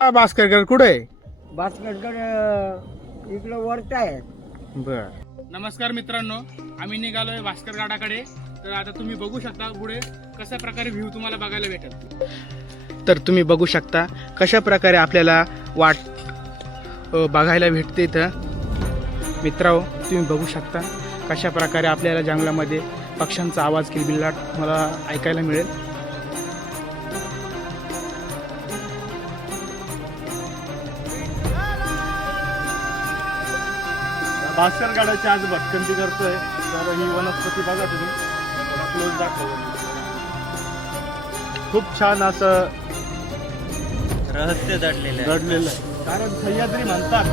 भास्करगड कुठे आहे? भास्करगड इकडं वरट आहे. बर. नमस्कार मित्रांनो, आम्ही निघालोय भास्कर गडाकडे. तर आता तुम्ही बघू शकता पुढे कशा प्रकारे व्ह्यू तुम्हाला बघायला भेटेल. तर तुम्ही बघू शकता कशा प्रकारे आपल्याला वाट बघायला भेटते. इथं मित्रांनो तुम्ही बघू शकता कशा प्रकारे आपल्याला जंगलामध्ये पक्ष्यांचा आवाज किलबिलाट मला ऐकायला मिळेल. भास्करगडाची आज भटकंती करतोय. तर ही वनस्पती बघा तुम्ही, क्लोज दाखव. खूप छान असं रहस्य दडलेलं घडलेलं आहे. कारण सह्याद्री म्हणतात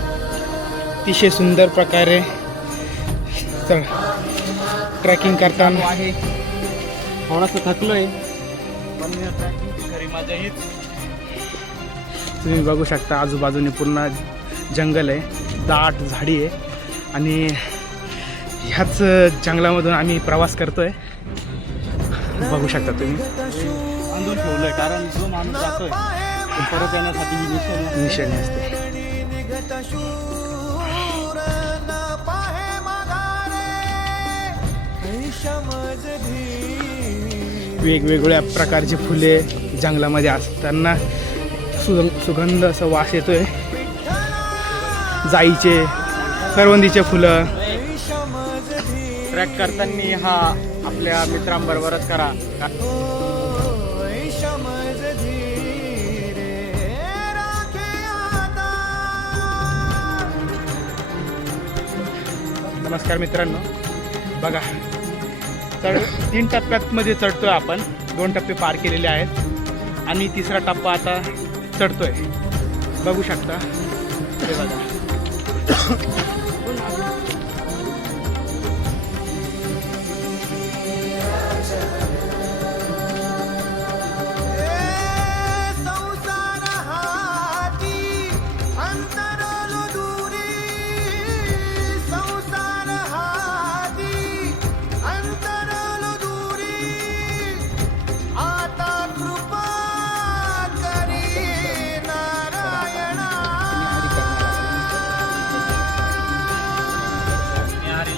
अतिशय सुंदर प्रकारे ट्रॅकिंग करताना आहे. थोडासा थकलोय पण ट्रॅकिंगची खरी मजा हीच. तुम्ही बघू शकता आजूबाजूने पूर्ण जंगल आहे, दाट झाडी आहे आणि ह्याच जंगलामधून आम्ही प्रवास करतोय. बघू शकता तुम्ही. बांधून ठेवलंय कारण जो माणूस जातोय तो परत येण्यासाठी ही निशाणी असते. वेगवेगळ्या प्रकारची फुले जंगलामध्ये असताना सुगंध असा वास येतोय. जाईचे, करवंदीचे फुलं. ट्रॅक करताना हा आपल्या मित्रांबरोबरच करा. नमस्कार मित्रांनो, बघा 3 टप्प्यामध्ये चढतोय आपण. 2 टप्पे पार केलेले आहेत आणि 3रा टप्पा आता चढतोय. बघू शकता हे बघा.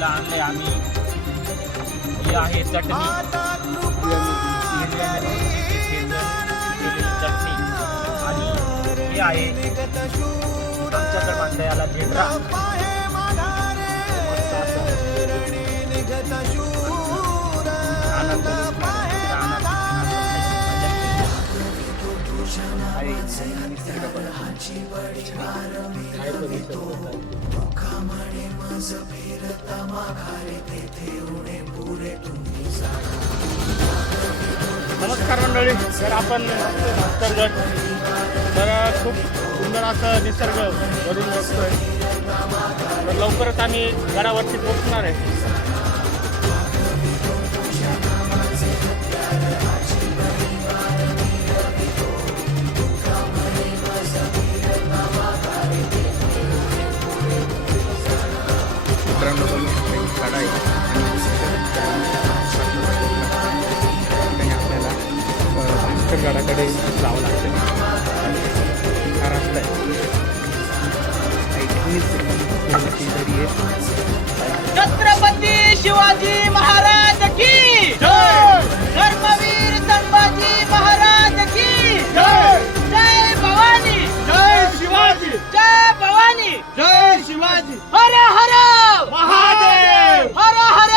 आणले आम्ही. ही आहे चटणी, चटणी आणि ही आहे आमच्याकडे म्हणता याला भेंडरा. नमस्कार मंडळी. तर आपण भास्करगड, तर खूप सुंदर असं निसर्ग वरून बघतोय. तर लवकरच आम्ही गडावरती पोहोचणार आहे. मित्रांनो बघू शकता ही कडा आहे आणि आपल्याला भास्करगडाकडे जावं लागतं. हा रस्ता आहे. छत्रपती शिवाजी महाराज की जय. धर्मवीर संभाजी महाराज की जय. जय भवानी, जय शिवाजी, जय भवानी, जय शिवाजी. हर हर महादेव, हर हर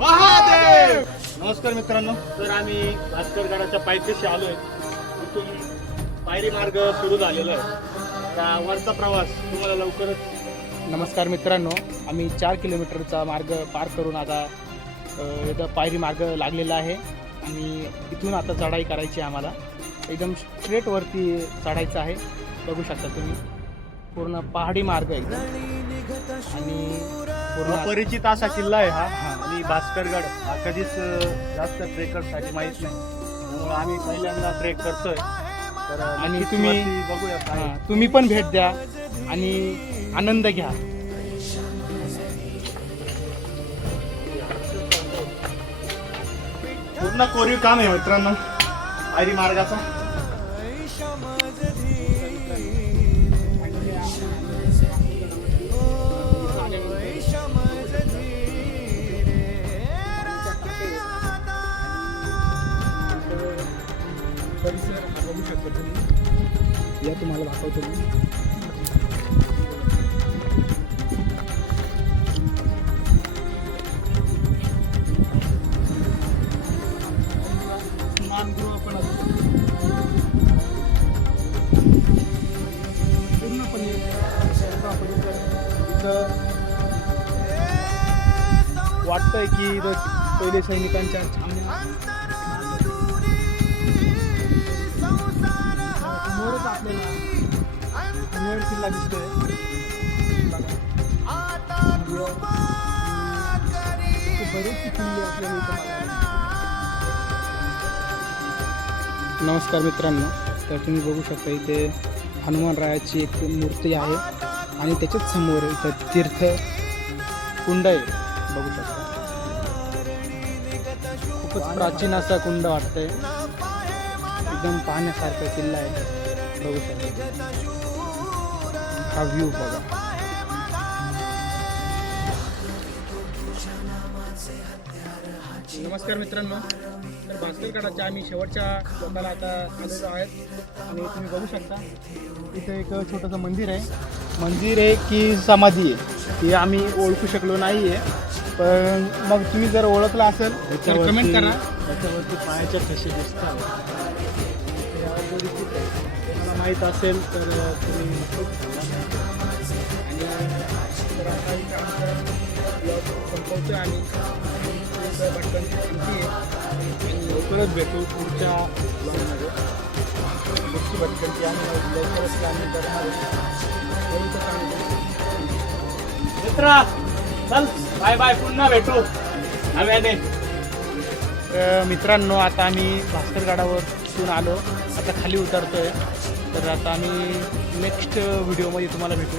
महादेव. नमस्कार मित्रांनो, तर आम्ही भास्करगडाच्या पायथ्याशी आलोय. इथून पायरी मार्ग सुरू झालेला आहे. आता वरचा प्रवास तुम्हाला लवकरच. नमस्कार मित्रांनो, आम्ही 4 किलोमीटरचा मार्ग पार करून आता इथं पायरी मार्ग लागलेला आहे आणि इथून आता चढाई करायची आहे आम्हाला. एकदम स्ट्रेट वरती चढायचं आहे. बघू शकता तुम्ही पूर्ण पहाडी मार्ग आहे आणि पूर्ण परिचित असा किल्ला आहे हा. आणि भास्करगड हा कधीच जास्त ट्रेकरसाठी माहीत नाही, त्यामुळे आम्ही पहिल्यांदा ट्रेक करतोय. तर आणि नक्कीच तुम्ही वरती बघूया काय. तुम्ही पण भेट द्या आणि आनंद घ्या. पूर्ण कोरीव काम आहे मित्रांनो पायरी मार्गाचा. या तुम्हाला दाखवतो मी. मानगृह पण असतं. पूर्णपणे इथं वाटतंय की इथं पहिले सैनिकांच्या छावण्या समोरच आपल्याला मेवाड किल्ला दिसतोय. बरेचसे किल्ले आपल्याला इथं बघायला. नमस्कार मित्रांनो, तर तुम्ही बघू शकता इथे हनुमानरायाची एक मूर्ती आहे आणि त्याच्याच समोर इथं तीर्थ कुंड आहे. बघू शकता खूपच प्राचीन असा कुंड वाटतंय. एकदम पाहण्यासारखा किल्ला आहे. बघू शकता हा व्ह्यू बघा. नमस्कार मित्रांनो, तर भास्करगडाच्या आम्ही शेवटच्या टोकाला आता आलेलो आहेत आणि तुम्ही बघू शकता इथे एक छोटंसं मंदिर आहे. मंदिर आहे की समाधी आहे हे आम्ही ओळखू शकलो नाही आहे, पण मग तुम्ही जर ओळखला असेल तर कमेंट करा. त्याच्यावरती पायाच्या ठसे दिसतात. तुम्हाला माहीत असेल तर तुम्ही संपवतो आणि पटकन लवकरच भेटू पुढच्या ब्लॉगमध्ये. पुढची भटकंती आणि लवकरच प्लॅनिंग करणार मित्रा चल बाय बाय, पुन्हा भेटू नव्याने. मित्रांनो, आता आम्ही भास्करगडावरून आलो, आता खाली उतरतोय. तर आता आम्ही नेक्स्ट व्हिडिओमध्ये तुम्हाला भेटू.